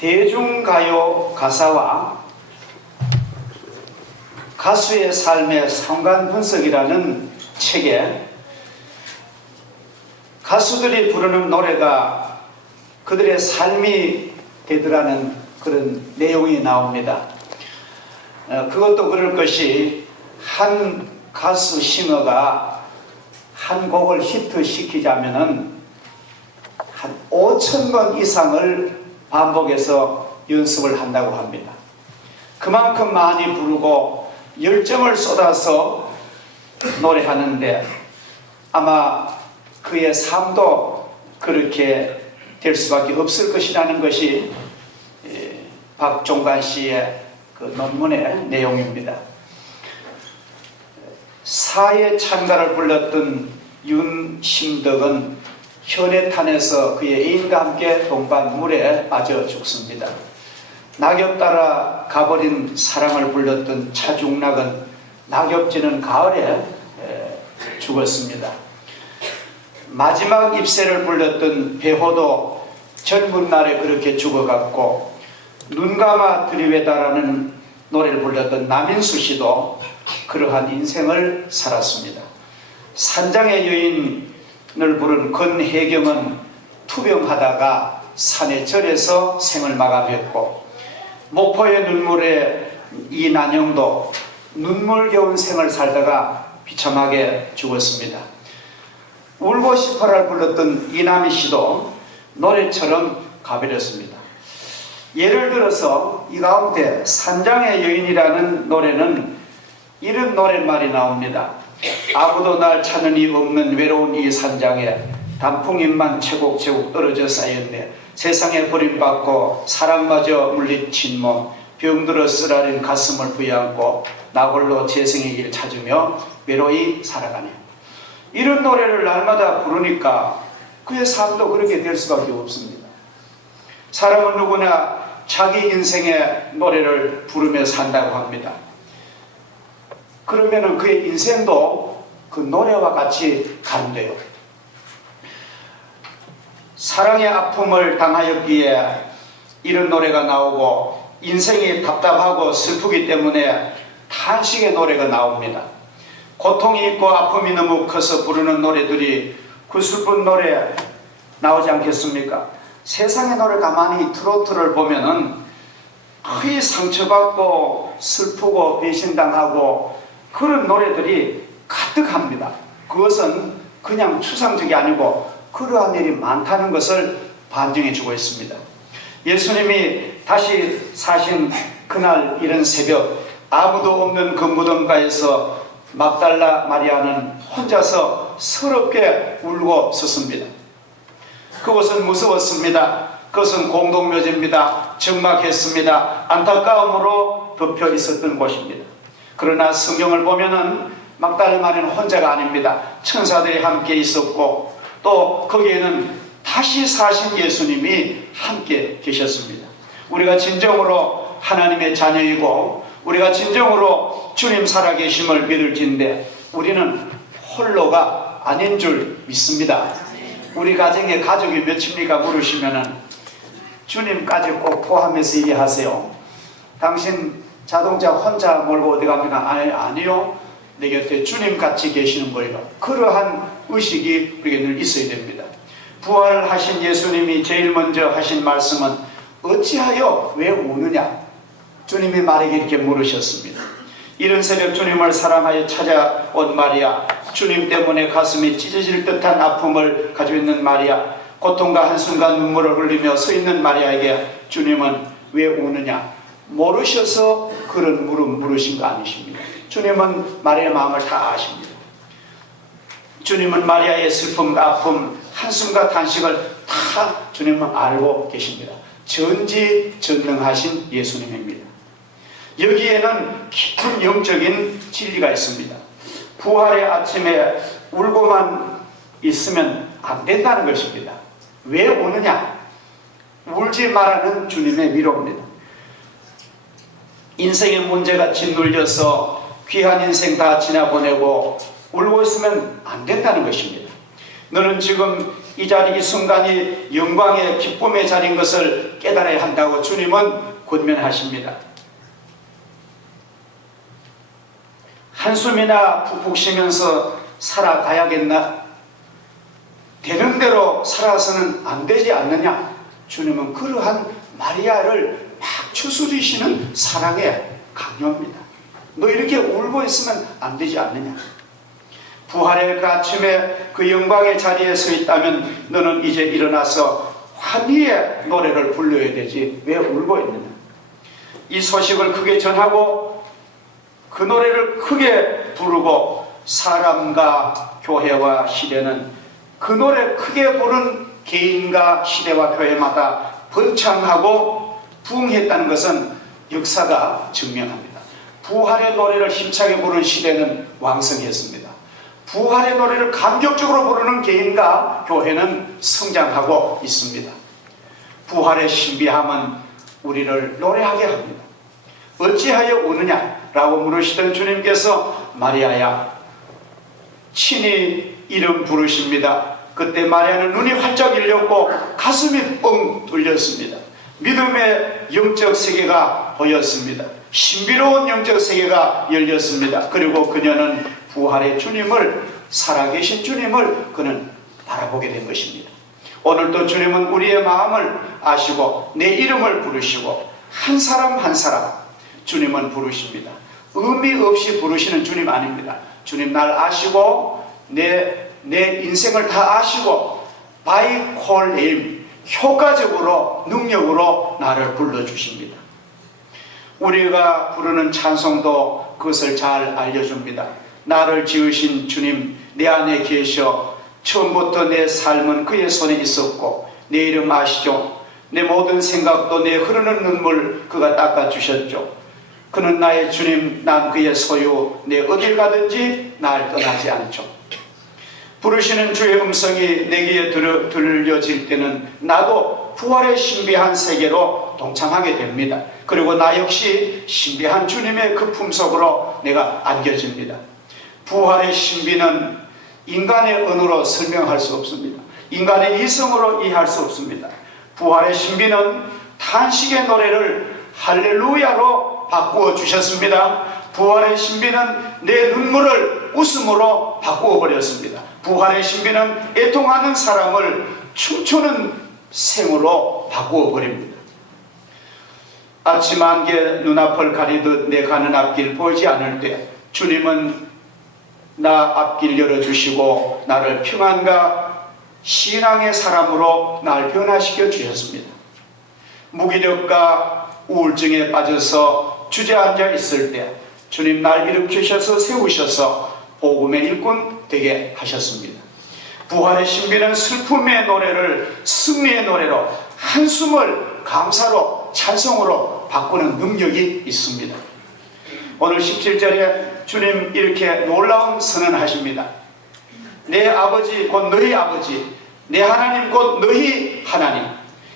대중가요 가사와 가수의 삶의 상관 분석이라는 책에 가수들이 부르는 노래가 그들의 삶이 되더라는 그런 내용이 나옵니다. 그것도 그럴 것이 한 가수 싱어가 한 곡을 히트시키자면은 한 5,000번 이상을 반복해서 연습을 한다고 합니다. 그만큼 많이 부르고 열정을 쏟아서 노래하는데 아마 그의 삶도 그렇게 될 수밖에 없을 것이라는 것이 박종관 씨의 그 논문의 내용입니다. 사의 찬가를 불렀던 윤심덕은 현해탄에서 그의 애인과 함께 동반 물에 빠져 죽습니다. 낙엽 따라 가버린 사랑을 불렀던 차중락은 낙엽지는 가을에 죽었습니다. 마지막 입새를 불렀던 배호도 젊은 날에 그렇게 죽어갔고, 눈 감아 들이외다라는 노래를 불렀던 남인수 씨도 그러한 인생을 살았습니다. 산장의 여인을 부른 권혜경은 투병하다가 산에 절에서 생을 마감했고, 목포의 눈물의 이난영도 눈물겨운 생을 살다가 비참하게 죽었습니다. 울고 싶어라를 불렀던 이남희 씨도 노래처럼 가버렸습니다. 예를 들어서 이 가운데 산장의 여인이라는 노래는 이런 노랫말이 나옵니다. 아무도 날 찾는 이 없는 외로운 이 산장에 단풍잎만 채곡채곡 떨어져 쌓였네. 세상에 버림받고 사랑마저 물리친 몸, 병들어 쓰라린 가슴을 부여안고 나홀로 재생의 길 찾으며 외로이 살아가네. 이런 노래를 날마다 부르니까 그의 삶도 그렇게 될 수밖에 없습니다. 사람은 누구나 자기 인생의 노래를 부르며 산다고 합니다. 그러면 그의 인생도 그 노래와 같이 간대요. 사랑의 아픔을 당하였기에 이런 노래가 나오고, 인생이 답답하고 슬프기 때문에 탄식의 노래가 나옵니다. 고통이 있고 아픔이 너무 커서 부르는 노래들이 그 슬픈 노래 나오지 않겠습니까? 세상의 노래 가만히 트로트를 보면은 거의 상처받고 슬프고 배신당하고 그런 노래들이 가득합니다. 그것은 그냥 추상적이 아니고 그러한 일이 많다는 것을 반증해 주고 있습니다. 예수님이 다시 사신 그날 이른 새벽, 아무도 없는 그 무덤가에서 막달라 마리아는 혼자서 서럽게 울고 섰습니다. 그것은 무서웠습니다. 그것은 공동묘지입니다. 적막했습니다. 안타까움으로 덮여 있었던 곳입니다. 그러나 성경을 보면은 막달라 마리아는 혼자가 아닙니다. 천사들이 함께 있었고, 또 거기에는 다시 사신 예수님이 함께 계셨습니다. 우리가 진정으로 하나님의 자녀이고 우리가 진정으로 주님 살아계심을 믿을진데 우리는 홀로가 아닌 줄 믿습니다. 우리 가정에 가족이 몇입니까 물으시면은 주님까지 꼭 포함해서 얘기하세요. 당신 자동차 혼자 몰고 어디 갑니까? 아니요. 내 곁에 주님 같이 계시는 거예요. 그러한 의식이 우리에게 늘 있어야 됩니다. 부활하신 예수님이 제일 먼저 하신 말씀은 어찌하여 왜 우느냐? 주님이 말에게 이렇게 물으셨습니다. 이른 새벽 주님을 사랑하여 찾아온 마리아, 주님 때문에 가슴이 찢어질 듯한 아픔을 가지고 있는 마리아, 고통과 한순간 눈물을 흘리며 서 있는 마리아에게 주님은 왜 우느냐? 모르셔서 그런 물음 물으신 거 아니십니까? 주님은 마리아의 마음을 다 아십니다. 주님은 마리아의 슬픔, 아픔, 한숨과 탄식을 다 주님은 알고 계십니다. 전지전능하신 예수님입니다. 여기에는 깊은 영적인 진리가 있습니다. 부활의 아침에 울고만 있으면 안 된다는 것입니다. 왜 우느냐? 울지 말라는 주님의 위로입니다. 인생의 문제가 짓눌려서 귀한 인생 다 지나보내고 울고 있으면 안 된다는 것입니다. 너는 지금 이 자리 이 순간이 영광의 기쁨의 자리인 것을 깨달아야 한다고 주님은 권면하십니다. 한숨이나 푹푹 쉬면서 살아가야겠나? 되는 대로 살아서는 안 되지 않느냐? 주님은 그러한 마리아를 막 추스리시는 사랑에 강요합니다. 너 이렇게 울고 있으면 안 되지 않느냐? 부활의 그 아침에 그 영광의 자리에 서 있다면 너는 이제 일어나서 환희의 노래를 불러야 되지 왜 울고 있느냐? 이 소식을 크게 전하고 그 노래를 크게 부르고 사람과 교회와 시대는 그 노래 크게 부른 개인과 시대와 교회마다 번창하고 부흥했다는 것은 역사가 증명합니다. 부활의 노래를 힘차게 부르는 시대는 왕성했습니다. 부활의 노래를 감격적으로 부르는 개인과 교회는 성장하고 있습니다. 부활의 신비함은 우리를 노래하게 합니다. 어찌하여 우느냐? 라고 물으시던 주님께서 마리아야 친히 이름 부르십니다. 그때 마리아는 눈이 활짝 열렸고 가슴이 뻥 뚫렸습니다. 믿음의 영적 세계가 보였습니다. 신비로운 영적 세계가 열렸습니다. 그리고 그녀는 부활의 주님을, 살아계신 주님을 그는 바라보게 된 것입니다. 오늘도 주님은 우리의 마음을 아시고 내 이름을 부르시고 한 사람 한 사람 주님은 부르십니다. 의미 없이 부르시는 주님 아닙니다. 주님 날 아시고 내 인생을 다 아시고 by call name, 효과적으로 능력으로 나를 불러주십니다. 우리가 부르는 찬송도 그것을 잘 알려줍니다. 나를 지으신 주님 내 안에 계셔 처음부터 내 삶은 그의 손에 있었고 내 이름 아시죠? 내 모든 생각도 내 흐르는 눈물 그가 닦아주셨죠. 그는 나의 주님, 난 그의 소유, 내 어딜 가든지 날 떠나지 않죠. 부르시는 주의 음성이 내 귀에 들려질 때는 나도 부활의 신비한 세계로 동참하게 됩니다. 그리고 나 역시 신비한 주님의 그 품속으로 내가 안겨집니다. 부활의 신비는 인간의 언어로 설명할 수 없습니다. 인간의 이성으로 이해할 수 없습니다. 부활의 신비는 탄식의 노래를 할렐루야로 바꾸어 주셨습니다. 부활의 신비는 내 눈물을 웃음으로 바꾸어 버렸습니다. 부활의 신비는 애통하는 사람을 춤추는 생으로 바꾸어 버립니다. 아침 안개 눈앞을 가리듯 내 가는 앞길 보이지 않을 때 주님은 나 앞길 열어주시고 나를 평안과 신앙의 사람으로 날 변화시켜 주셨습니다. 무기력과 우울증에 빠져서 주저앉아 있을 때 주님 날 일으키셔서 세우셔서 복음의 일꾼 되게 하셨습니다. 부활의 신비는 슬픔의 노래를 승리의 노래로, 한숨을 감사로, 찬송으로 바꾸는 능력이 있습니다. 오늘 17절에 주님 이렇게 놀라운 선언하십니다. 내 아버지 곧 너희 아버지, 내 하나님 곧 너희 하나님.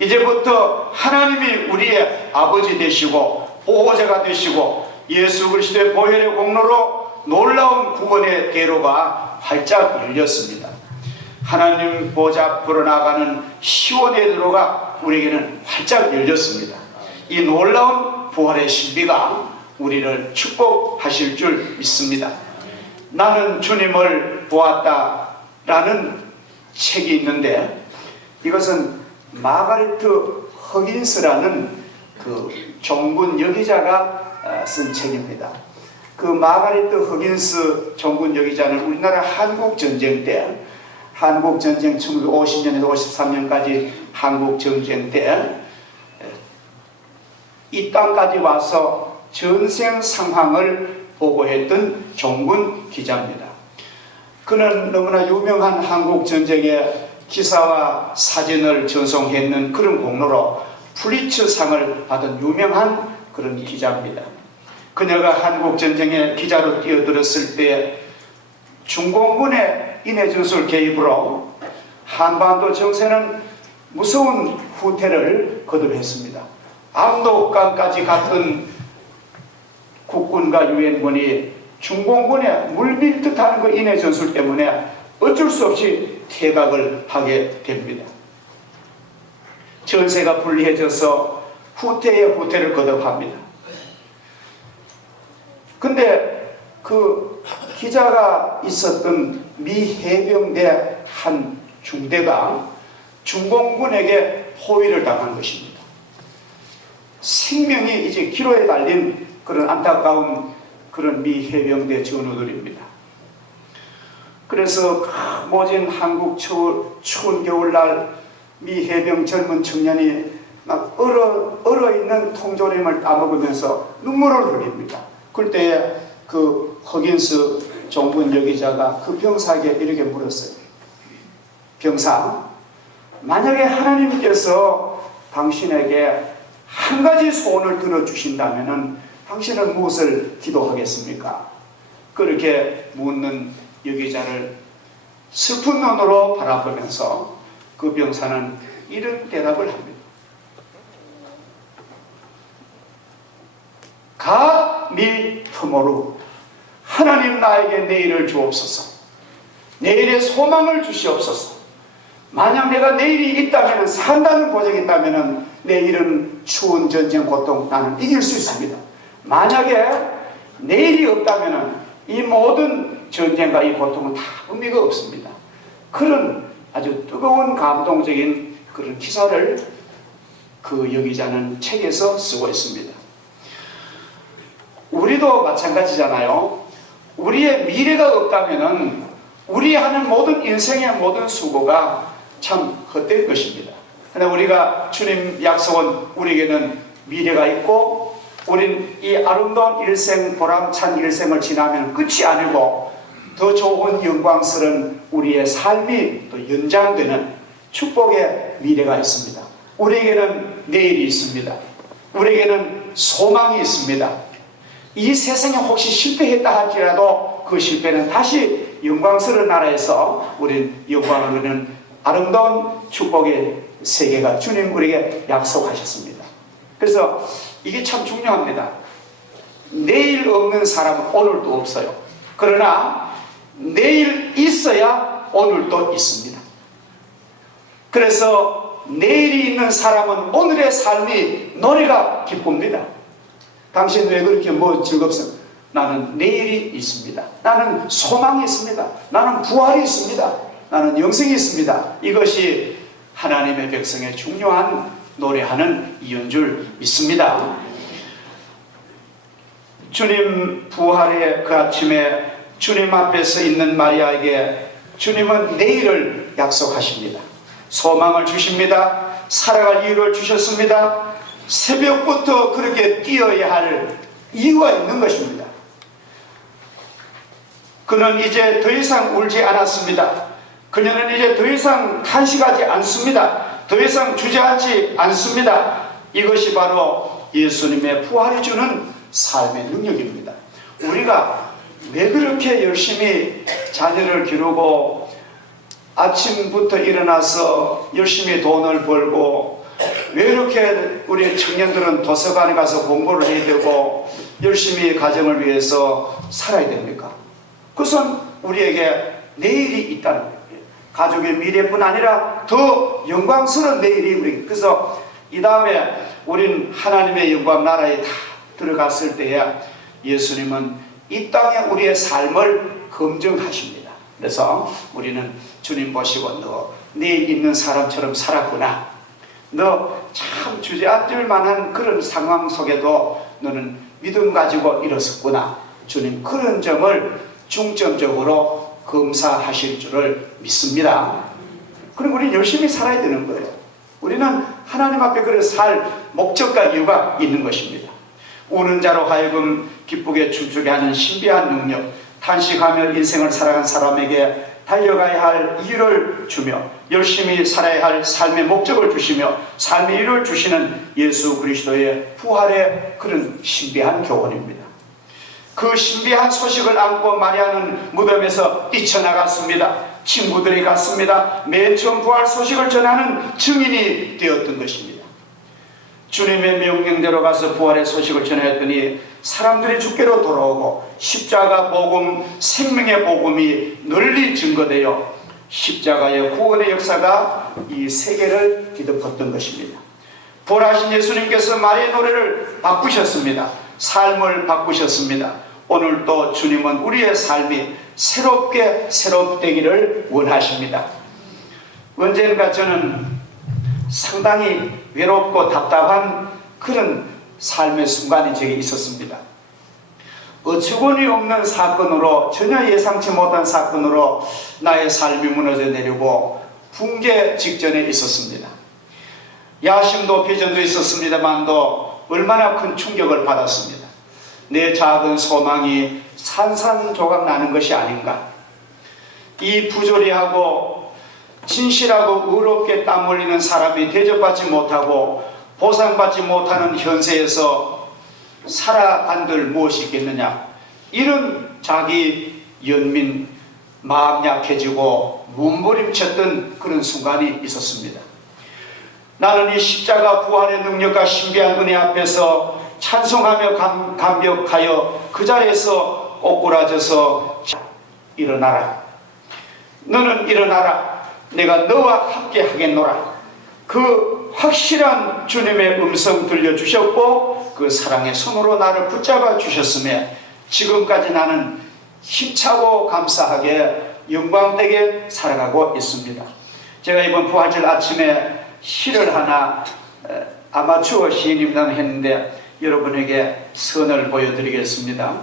이제부터 하나님이 우리의 아버지 되시고 보호자가 되시고 예수 그리스도의 보혈의 공로로 놀라운 구원의 대로가 활짝 열렸습니다. 하나님 보좌 앞으로 나가는 시온의 대로가 우리에게는 활짝 열렸습니다. 이 놀라운 부활의 신비가 우리를 축복하실 줄 믿습니다. 나는 주님을 보았다라는 책이 있는데 이것은 마가레트 허긴스라는 그 종군 여기자가 쓴 책입니다. 그 마가레트 허긴스 종군 여기자는 우리나라 한국전쟁 때, 한국전쟁 1950년에서 53년까지 한국전쟁 때 이 땅까지 와서 전생 상황을 보고했던 종군 기자입니다. 그는 너무나 유명한 한국전쟁의 기사와 사진을 전송했는 그런 공로로 풀리처상을 받은 유명한 그런 기자입니다. 그녀가 한국전쟁에 기자로 뛰어들었을 때 중공군의 인해전술 개입으로 한반도 정세는 무서운 후퇴를 거듭했습니다. 압록강까지 갔던 국군과 유엔군이 중공군의 물밀듯 하는 그 인해전술 때문에 어쩔 수 없이 퇴각을 하게 됩니다. 전세가 불리해져서 후퇴에 후퇴를 거듭합니다. 근데 그 기자가 있었던 미 해병대 한 중대가 중공군에게 포위를 당한 것입니다. 생명이 이제 기로에 달린 그런 안타까운 그런 미 해병대 전우들입니다. 그래서 모진 한국 추운 겨울날 미 해병 젊은 청년이 막 얼어있는 통조림을 따먹으면서 눈물을 흘립니다. 그때 그 허긴스 종군 여기자가 그 병사에게 이렇게 물었어요. 병사, 만약에 하나님께서 당신에게 한 가지 소원을 들어주신다면 당신은 무엇을 기도하겠습니까? 그렇게 묻는 여기자를 슬픈 눈으로 바라보면서 그 병사는 이런 대답을 합니다. God me tomorrow. 하나님 나에게 내일을 주옵소서. 내일의 소망을 주시옵소서. 만약 내가 내일이 있다면, 산다는 보장이 있다면 내일은 추운 전쟁 고통 나는 이길 수 있습니다. 만약에 내일이 없다면 이 모든 전쟁과 이 고통은 다 의미가 없습니다. 그런 아주 뜨거운 감동적인 그런 기사를 그 여기자는 책에서 쓰고 있습니다. 우리도 마찬가지잖아요. 우리의 미래가 없다면 우리 하는 모든 인생의 모든 수고가 참 헛될 것입니다. 그러나 우리가 주님 약속은 우리에게는 미래가 있고 우린 이 아름다운 일생, 보람찬 일생을 지나면 끝이 아니고 더 좋은 영광스러운 우리의 삶이 또 연장되는 축복의 미래가 있습니다. 우리에게는 내일이 있습니다. 우리에게는 소망이 있습니다. 이 세상에 혹시 실패했다 할지라도 그 실패는 다시 영광스러운 나라에서 우린 영광을 누리는 아름다운 축복의 세계가 주님 우리에게 약속하셨습니다. 그래서 이게 참 중요합니다. 내일 없는 사람은 오늘도 없어요. 그러나 내일 있어야 오늘도 있습니다. 그래서 내일이 있는 사람은 오늘의 삶이 노래가 기쁩니다. 당신 왜 그렇게 즐겁습니까? 나는 내일이 있습니다. 나는 소망이 있습니다. 나는 부활이 있습니다. 나는 영생이 있습니다. 이것이 하나님의 백성의 중요한 노래하는 이유인 줄 믿습니다. 주님 부활의 그 아침에 주님 앞에 서 있는 마리아에게 주님은 내일을 약속하십니다. 소망을 주십니다. 살아갈 이유를 주셨습니다. 새벽부터 그렇게 뛰어야 할 이유가 있는 것입니다. 그는 이제 더 이상 울지 않았습니다. 그녀는 이제 더 이상 탄식하지 않습니다. 더 이상 주저하지 않습니다. 이것이 바로 예수님의 부활이 주는 삶의 능력입니다. 우리가 왜 그렇게 열심히 자녀를 기르고 아침부터 일어나서 열심히 돈을 벌고 왜 이렇게 우리 청년들은 도서관에 가서 공부를 해야 되고 열심히 가정을 위해서 살아야 됩니까? 그것은 우리에게 내일이 있다는 거예요. 가족의 미래뿐 아니라 더 영광스러운 내일이 우리. 그래서 이 다음에 우린 하나님의 영광 나라에 다 들어갔을 때에 예수님은 이 땅에 우리의 삶을 검증하십니다. 그래서 우리는 주님 보시고 너 내일 있는 사람처럼 살았구나. 너 참 주저앉을 만한 그런 상황 속에도 너는 믿음 가지고 일었었구나. 주님 그런 점을 중점적으로 검사하실 줄을 믿습니다. 그럼 우리는 열심히 살아야 되는 거예요. 우리는 하나님 앞에 그래 살 목적과 이유가 있는 것입니다. 우는 자로 하여금 기쁘게 춤추게 하는 신비한 능력, 탄식하며 인생을 살아간 사람에게 달려가야 할 이유를 주며 열심히 살아야 할 삶의 목적을 주시며 삶의 이유를 주시는 예수 그리스도의 부활의 그런 신비한 교훈입니다. 그 신비한 소식을 안고 마리아는 무덤에서 뛰쳐나갔습니다. 친구들이 갔습니다. 맨 처음 부활 소식을 전하는 증인이 되었던 것입니다. 주님의 명령대로 가서 부활의 소식을 전했더니 사람들이 주께로 돌아오고 십자가 복음, 생명의 복음이 널리 증거되어 십자가의 구원의 역사가 이 세계를 뒤덮었던 것입니다. 부활하신 예수님께서 말의 노래를 바꾸셨습니다. 삶을 바꾸셨습니다. 오늘도 주님은 우리의 삶이 새롭되기를 원하십니다. 언젠가 저는 상당히 외롭고 답답한 그런 삶의 순간이 제게 있었습니다. 어처구니 없는 사건으로, 전혀 예상치 못한 사건으로 나의 삶이 무너져 내리고 붕괴 직전에 있었습니다. 야심도 비전도 있었습니다만도 얼마나 큰 충격을 받았습니다. 내 작은 소망이 산산조각 나는 것이 아닌가. 이 부조리하고 진실하고 의롭게 땀 흘리는 사람이 대접받지 못하고 보상받지 못하는 현세에서 살아간들 무엇이 있겠느냐. 이런 자기 연민, 마음 약해지고 몸부림쳤던 그런 순간이 있었습니다. 나는 이 십자가 부활의 능력과 신비한 은혜 앞에서 찬송하며 감격하여 그 자리에서 꼬꾸라져서 일어나라. 너는 일어나라. 내가 너와 함께 하겠노라. 그 확실한 주님의 음성 들려주셨고 그 사랑의 손으로 나를 붙잡아 주셨으며 지금까지 나는 힘차고 감사하게 영광되게 살아가고 있습니다. 제가 이번 부활절 아침에 시를 하나 아마추어 시인입니다 했는데 여러분에게 선을 보여드리겠습니다.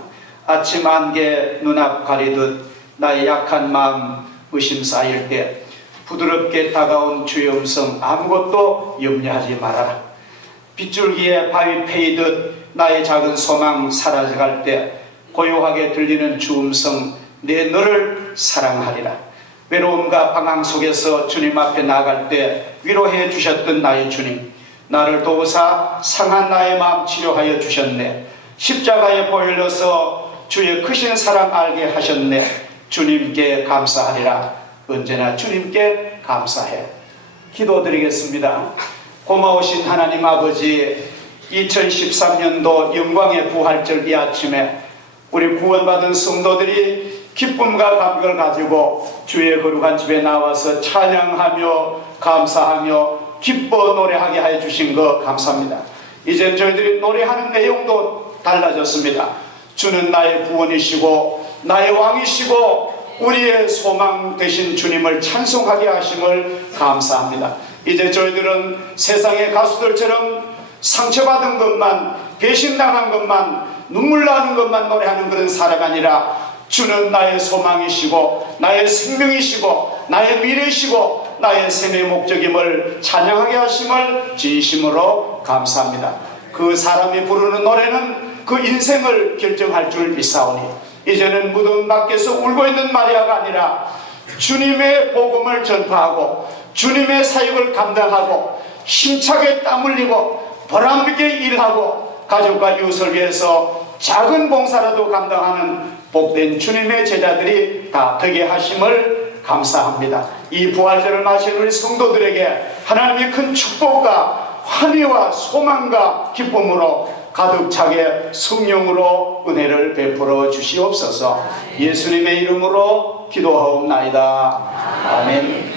아침 안개 눈앞 가리듯 나의 약한 마음 의심 쌓일 때 부드럽게 다가온 주의 음성 아무것도 염려하지 말아라. 빗줄기에 바위 패이듯 나의 작은 소망 사라져갈 때 고요하게 들리는 주 음성 내 너를 사랑하리라. 외로움과 방황 속에서 주님 앞에 나아갈 때 위로해 주셨던 나의 주님, 나를 도우사 상한 나의 마음 치료하여 주셨네. 십자가에 보혈로서 주의 크신 사랑 알게 하셨네. 주님께 감사하리라. 언제나 주님께 감사해. 기도드리겠습니다. 고마우신 하나님 아버지, 2013년도 영광의 부활절 이 아침에 우리 구원받은 성도들이 기쁨과 감격을 가지고 주의 거룩한 집에 나와서 찬양하며 감사하며 기뻐 노래하게 해 주신 것 감사합니다. 이제 저희들이 노래하는 내용도 달라졌습니다. 주는 나의 구원이시고 나의 왕이시고 우리의 소망 되신 주님을 찬송하게 하심을 감사합니다. 이제 저희들은 세상의 가수들처럼 상처받은 것만, 배신당한 것만, 눈물 나는 것만 노래하는 그런 사람이 아니라 주는 나의 소망이시고 나의 생명이시고 나의 미래이시고 나의 생의 목적임을 찬양하게 하심을 진심으로 감사합니다. 그 사람이 부르는 노래는 그 인생을 결정할 줄 믿사오니 이제는 무덤 밖에서 울고 있는 마리아가 아니라 주님의 복음을 전파하고 주님의 사역을 감당하고 힘차게 땀 흘리고 보람있게 일하고 가족과 이웃을 위해서 작은 봉사라도 감당하는 복된 주님의 제자들이 다 되게 하심을 감사합니다. 이 부활절을 맞이한 우리 성도들에게 하나님의 큰 축복과 환희와 소망과 기쁨으로 가득 차게 성령으로 은혜를 베풀어 주시옵소서. 예수님의 이름으로 기도하옵나이다. 아멘.